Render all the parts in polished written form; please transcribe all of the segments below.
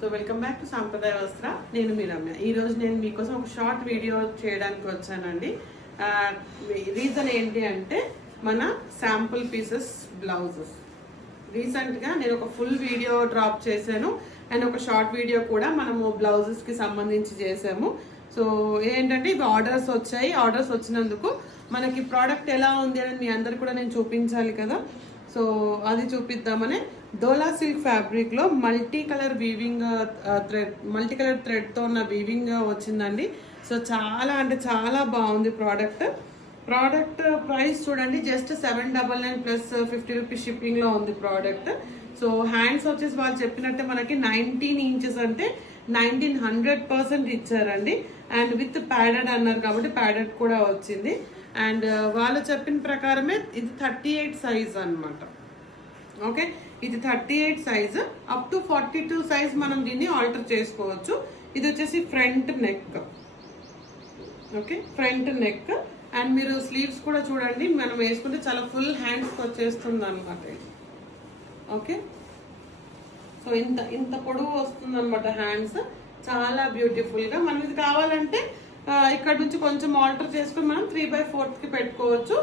So welcome back to సాంప్రదాయ వస్త్ర. నేను మీ రమ్య. ఈరోజు నేను మీకోసం ఒక షార్ట్ వీడియో చేయడానికి వచ్చానండి. రీజన్ ఏంటి అంటే మన శాంపుల్ పీసెస్ బ్లౌజెస్. రీసెంట్గా నేను ఒక ఫుల్ వీడియో డ్రాప్ చేశాను అండ్ ఒక షార్ట్ వీడియో కూడా మనము బ్లౌజెస్కి సంబంధించి చేసాము. సో ఏంటంటే ఇవి ఆర్డర్స్ వచ్చాయి. ఆర్డర్స్ వచ్చినందుకు మనకి ప్రోడక్ట్ ఎలా ఉంది అని మీ అందరు కూడా నేను చూపించాలి కదా. సో అది చూపిద్దామనే డోలా సిల్క్ ఫ్యాబ్రిక్లో multi colour weaving multi colour థ్రెడ్తో ఉన్న వీవింగ్ వచ్చిందండి. సో చాలా అంటే చాలా బాగుంది ప్రోడక్ట్ ప్రైస్ చూడండి, జస్ట్ 799 ప్లస్ 50 రూపీస్ షిప్పింగ్లో ఉంది ప్రోడక్ట్. సో హ్యాండ్స్ వచ్చేసి వాళ్ళు చెప్పినట్టే మనకి 19 ఇంచెస్ అంటే 1900% ఇచ్చారండి. అండ్ విత్ ప్యాడెడ్ అన్నారు కాబట్టి ప్యాడెడ్ కూడా వచ్చింది. అండ్ వాళ్ళు చెప్పిన ప్రకారమే ఇది 38 సైజ్ అనమాట. ఓకే, ఇది 38 సైజ్. అప్ టు 42 సైజ్ మనం దీన్ని ఆల్టర్ చేసుకోవచ్చు. ఇది వచ్చేసి front neck. Okay, front neck. And మీరు స్లీవ్స్ కూడా చూడండి, మనం వేసుకుంటే చాలా ఫుల్ హ్యాండ్స్కి వచ్చేస్తుంది అనమాట. ఓకే, సో ఇంత పొడవు వస్తుంది అనమాట హ్యాండ్స్. చాలా బ్యూటిఫుల్గా. మనం ఇది కావాలంటే ఇక్కడ నుంచి కొంచెం ఆల్టర్ చేసుకుని మనం 3/4కి పెట్టుకోవచ్చు.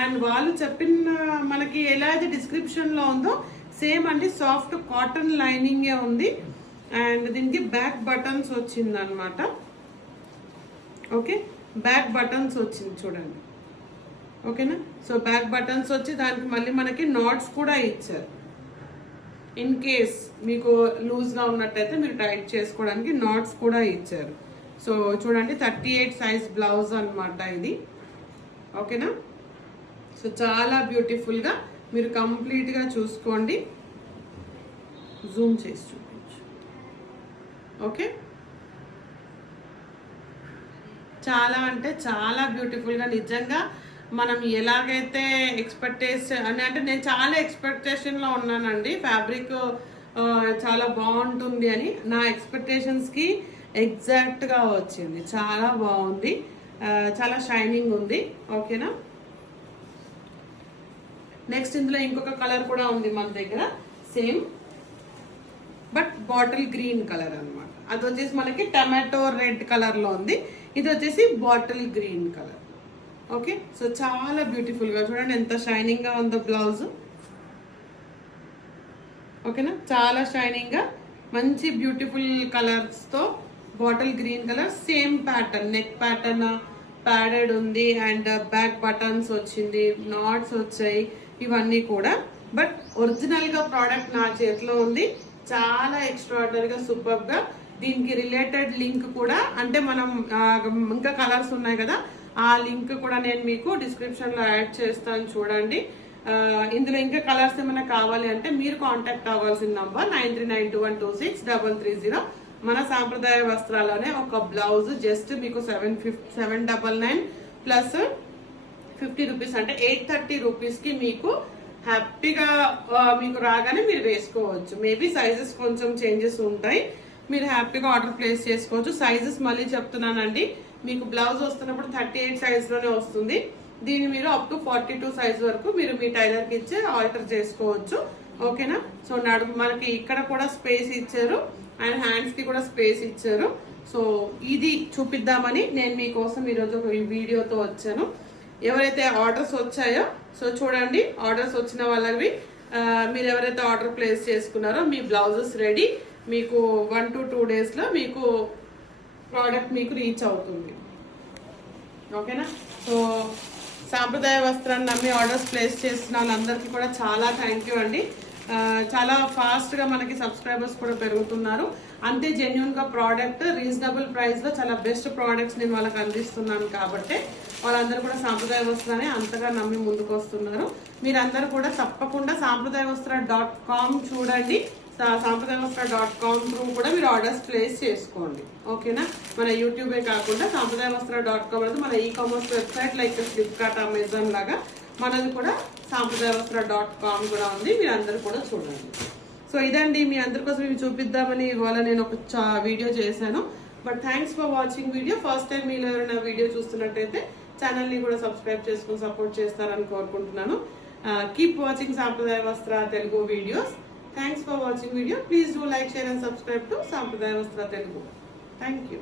అండ్ వాళ్ళు చెప్పిన మనకి ఎలా అయితే డిస్క్రిప్షన్లో ఉందో సేమ్ అండి, సాఫ్ట్ కాటన్ లైనింగే ఉంది. అండ్ దీనికి బ్యాక్ బటన్స్ వచ్చింది అనమాట. ఓకే, బ్యాక్ బటన్స్ వచ్చింది చూడండి. ఓకేనా, సో బ్యాక్ బటన్స్ వచ్చి దానికి మళ్ళీ మనకి నాట్స్ కూడా ఇచ్చారు. ఇన్ కేస్ మీకు లూజ్గా ఉన్నట్టయితే మీరు టైట్ చేసుకోవడానికి నాట్స్ కూడా ఇచ్చారు. సో చూడండి, 38 సైజ్ బ్లౌజ్ అనమాట ఇది. ఓకేనా, సో చాలా బ్యూటిఫుల్గా మీరు కంప్లీట్గా చూసుకోండి. జూమ్ చేసి చూపించు. ఓకే, చాలా అంటే చాలా బ్యూటిఫుల్గా. నిజంగా మనం ఎలాగైతే ఎక్స్పెక్టేషన్ అంటే నేను చాలా ఎక్స్పెక్టేషన్లో ఉన్నానండి. ఫ్యాబ్రిక్ చాలా బాగుంటుంది అని నా ఎక్స్పెక్టేషన్స్కి ఎగ్జాక్ట్గా వచ్చింది. చాలా బాగుంది, చాలా షైనింగ్ ఉంది. ఓకేనా, నెక్స్ట్ ఇందులో ఇంకొక కలర్ కూడా ఉంది మన దగ్గర, same but bottle green colour అనమాట. అది వచ్చేసి మనకి టమాటో రెడ్ కలర్లో ఉంది. ఇది వచ్చేసి bottle green colour. Okay, so చాలా బ్యూటిఫుల్గా చూడండి ఎంత షైనింగ్గా ఉందో బ్లౌజ్. ఓకేనా, చాలా షైనింగ్గా మంచి బ్యూటిఫుల్ కలర్స్తో bottle green colour, same pattern, neck pattern padded ఉంది. అండ్ బ్యాక్ బటన్స్ వచ్చింది, నాట్స్ వచ్చాయి, ఇవన్నీ కూడా. బట్ ఒరిజినల్గా ప్రోడక్ట్ నా చేతిలో ఉంది. చాలా ఎక్స్ట్రాడినరీగా సూపర్గా. దీనికి రిలేటెడ్ లింక్ కూడా, అంటే మనం ఇంకా కలర్స్ ఉన్నాయి కదా, ఆ లింక్ కూడా నేను మీకు డిస్క్రిప్షన్లో యాడ్ చేస్తాను చూడండి. ఇందులో ఇంకా కలర్స్ ఏమైనా కావాలి అంటే మీరు కాంటాక్ట్ అవ్వాల్సిన నంబర్ 9392126330. మన సాంప్రదాయ వస్త్రాలనే ఒక బ్లౌజ్ జస్ట్ మీకు 799 ప్లస్ 50 రూపీస్ అంటే 830 రూపీస్కి మీకు హ్యాపీగా మీకు రాగానే మీరు వేసుకోవచ్చు. మేబీ సైజెస్ కొంచెం చేంజెస్ ఉంటాయి, మీరు హ్యాపీగా ఆర్డర్ ప్లేస్ చేసుకోవచ్చు. సైజెస్ మళ్ళీ చెప్తున్నానండి, మీకు బ్లౌజ్ వస్తున్నప్పుడు 38 సైజ్లోనే వస్తుంది. దీన్ని మీరు అప్ టు 42 సైజ్ వరకు మీరు మీ టైలర్కి ఇచ్చి ఆల్టర్ చేసుకోవచ్చు. ఓకేనా, సో మనకి ఇక్కడ కూడా స్పేస్ ఇచ్చారు అండ్ హ్యాండ్స్కి కూడా స్పేస్ ఇచ్చారు. సో ఇది చూపిద్దామని నేను మీకోసం ఈరోజు ఒక వీడియోతో వచ్చాను. ఎవరైతే ఆర్డర్స్ వచ్చాయో సో చూడండి, ఆర్డర్స్ వచ్చిన వాళ్ళవి మీరు ఎవరైతే ఆర్డర్ ప్లేస్ చేసుకున్నారో మీ బ్లౌజెస్ రెడీ. మీకు 1 to 2 డేస్లో మీకు ప్రోడక్ట్ మీకు రీచ్ అవుతుంది. ఓకేనా, సో సాంప్రదాయ వస్త్రాన్ని నమ్మి ఆర్డర్స్ ప్లేస్ చేసిన వాళ్ళందరికీ కూడా చాలా థ్యాంక్ యూ అండి. చాలా ఫాస్ట్గా మనకి సబ్స్క్రైబర్స్ కూడా పెరుగుతున్నారు. అంతే జెన్యున్గా ప్రోడక్ట్ రీజనబుల్ ప్రైస్లో చాలా బెస్ట్ ప్రోడక్ట్స్ నేను వాళ్ళకి అందిస్తున్నాను కాబట్టి వాళ్ళందరూ కూడా సాంప్రదాయ వస్త్రాన్ని అంతగా నమ్మి ముందుకు వస్తున్నారు. మీరందరూ కూడా తప్పకుండా sampradayavastra.com చూడండి. sampradayavastra.com త్రూ కూడా మీరు ఆర్డర్స్ ప్లేస్ చేసుకోండి. ఓకేనా, మన యూట్యూబే కాకుండా sampradayavastra.com అనేది మన ecommerce website like Flipkart, Amazon లాగా మనది కూడా sampradayavastra.com కూడా ఉంది. మీరు అందరూ కూడా చూడండి. సో ఇదండి, మీ అందరి కోసం ఇవి చూపిద్దామని ఇవాళ నేను ఒక వీడియో చేశాను. But thanks for watching video. First time మీరు ఎవరైనా వీడియో చూస్తున్నట్టయితే ఛానల్ని కూడా సబ్స్క్రైబ్ చేసుకుని సపోర్ట్ చేస్తారని కోరుకుంటున్నాను. కీప్ వాచింగ్ సాంప్రదాయ వస్త్ర Telugu videos. Thanks for watching video. Please do like, share and subscribe to సాంప్రదాయ వస్త్ర తెలుగు. Thank you.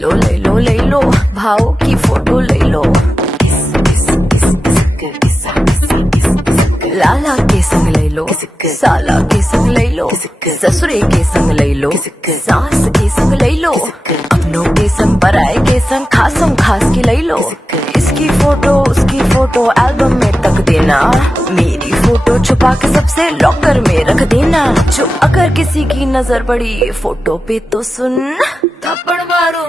लो ले लो ले लो भाव की फोटो ले लो लाला के संग ले लो साला के संग ले लो ससुरे के संग ले लो सास के संग ले लो अपनों के संग पराए के संग खासम खास की ले लो इसकी फोटो उसकी फोटो एल्बम में तक देना मेरी फोटो छुपा के सबसे लॉकर में रख देना जो अगर किसी की नजर पड़ी फोटो पे तो सुन थप्पड़ मारो।